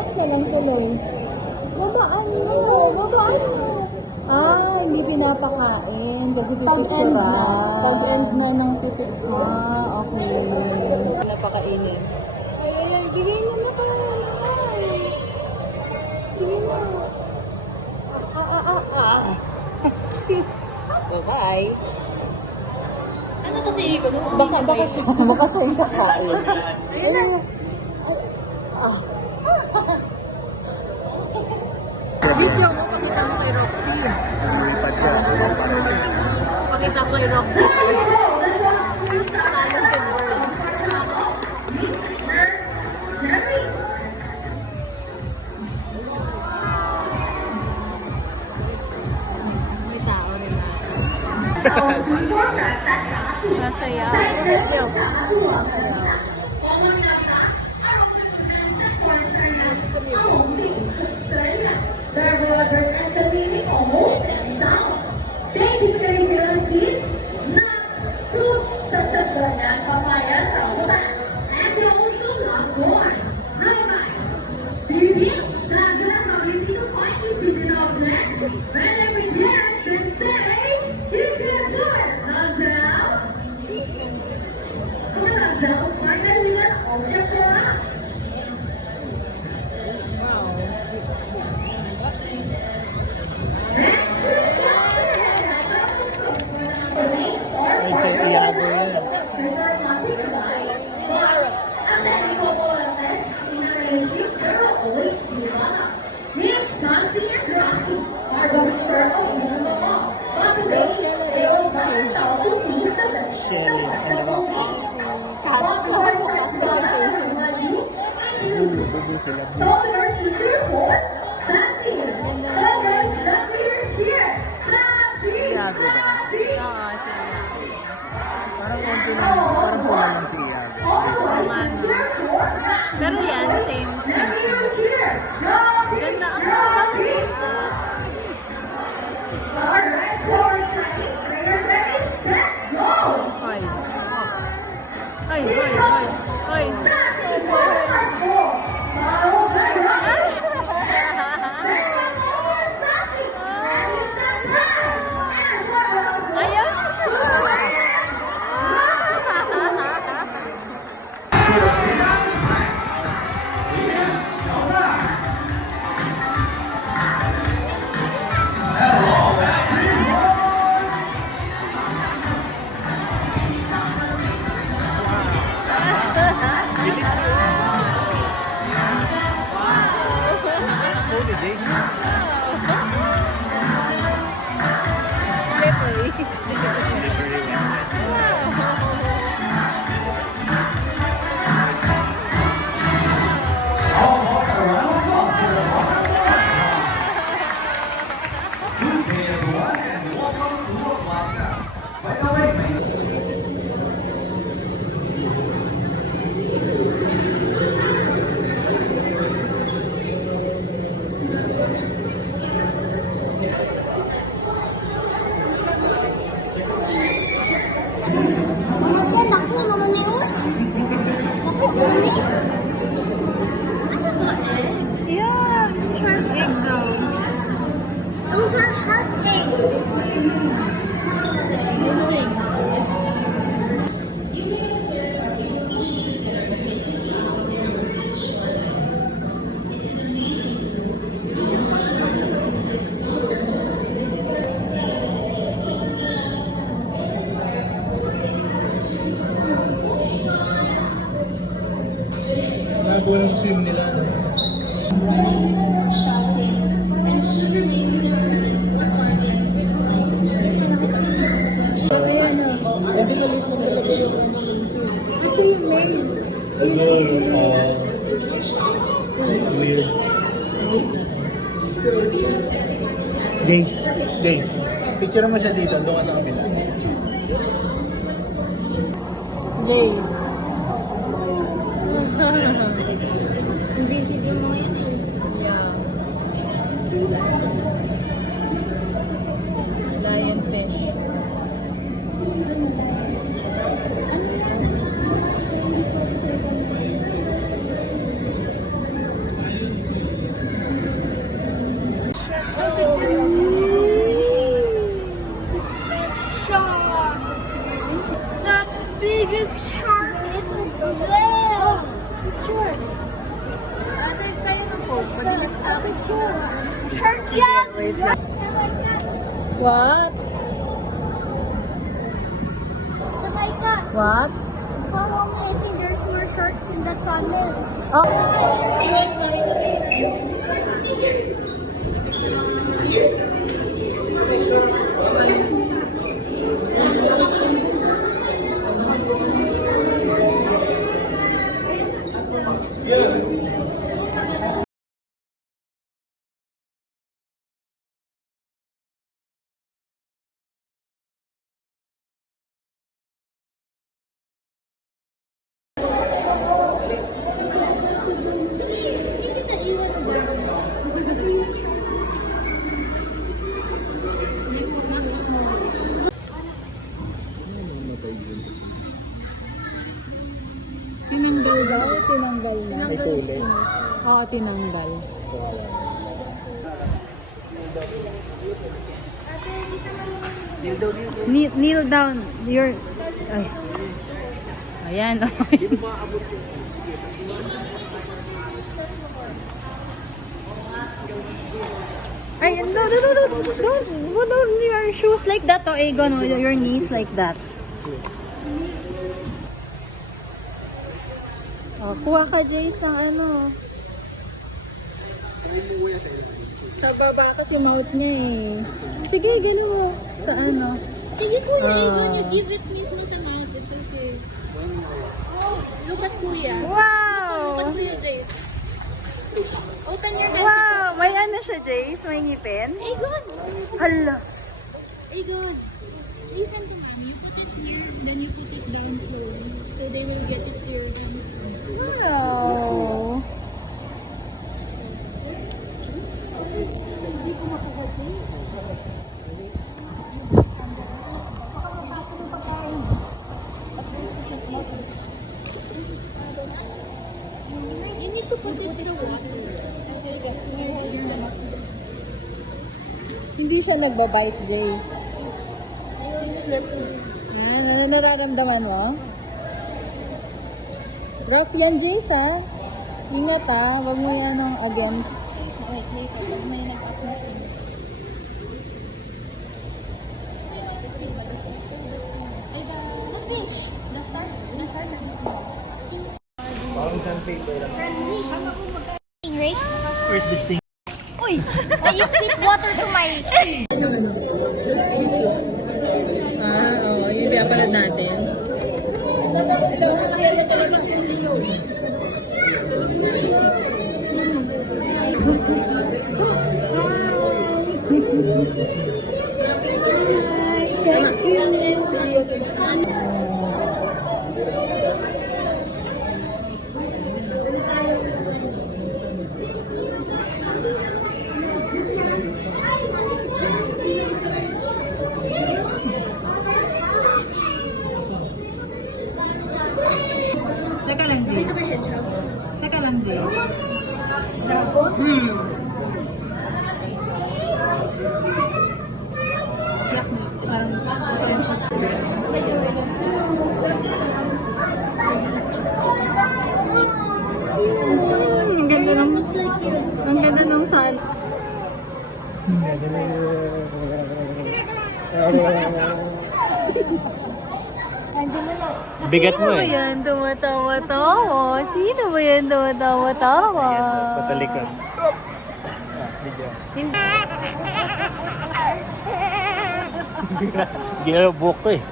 Stop na lang tuloy. Babaan mo. Babaan mo. Ah, hindi pinapakain kasi Pag-end na. pipicturean. Pag-end na ng pipicture. Ah, okay. Napakainin. Ay, bigay mo na ka naman. Sige na. Bye-bye. Ano to si Iko? Baka siya yung kakain. Ayun na. Video mo, pakita mo kay Roxy. Pakita ko kay Roxy. Sayang kay Bird. May tao rin na. Masaya. Video. Ay, sa Iago yan. Shelly and Roxy. Bubo sila. Iago ba? Parang konti lang, parang pula lang si Iago. Pero yan, same. Ganda ang Hoy. Hoy, hoy, hoy. Hoy. Holiday. Yeah, shark egg though. Those are shark eggs. Bago yung swim nila. Hindi maliit lang talaga yung Ito yung main. siguro weird. Days. Days. Picture mo siya dito, doon ka sa kabila. Days. Invisible mo yan eh. Yeah. Lionfish. Wait lang. What? Jamaica, What? follow me. I think there's more sharks in that tunnel. Oh. Tinanggal ba? Tinanggal na? May kulay. Oo, tinanggal. Kneel down. Your... Ay. Ayan. Ay, no, no, no, no. Don't put on your shoes like that, oh, Egon. Oh, your knees like that. Oh, kuha ka, Jace, ng ano. Sa baba kasi mouth niya eh. Sige, gano'n mo. Sa ano. Sige Kuya, Egon, you give it Miss Anat. It's okay. Look at Kuya. Look Wow! at Kuya Jay. Open your hands. Wow! May ano siya, Jace? May ngipin? Egon! Hala. Egon! Listen to mommy. You put it here, then you put it down slowly. So they will get it to your hands. Wow. You need to put it in the water. Hindi siya nagbabite, Jace. Ah, nararamdaman mo? Rough yan, Jace, ha? Ingat, ha? Huwag mo yan ang against. Wait, later. Pag may nag-up na siya. The fish. The star na. Parang sandpaper lang. Stingray. Where's the sting? Uy! Why you spit water to my... Ah, oo. Yung pinapanood natin. Teka lang, Jace. Teka lang, Jace. Ang ganda ng sal. Bigat mo Sino ba eh. yan tumatawa-tawa? Sino ba yan tumatawa-tawa? Patalikan. Video. Hindi. Ginalabok ko eh.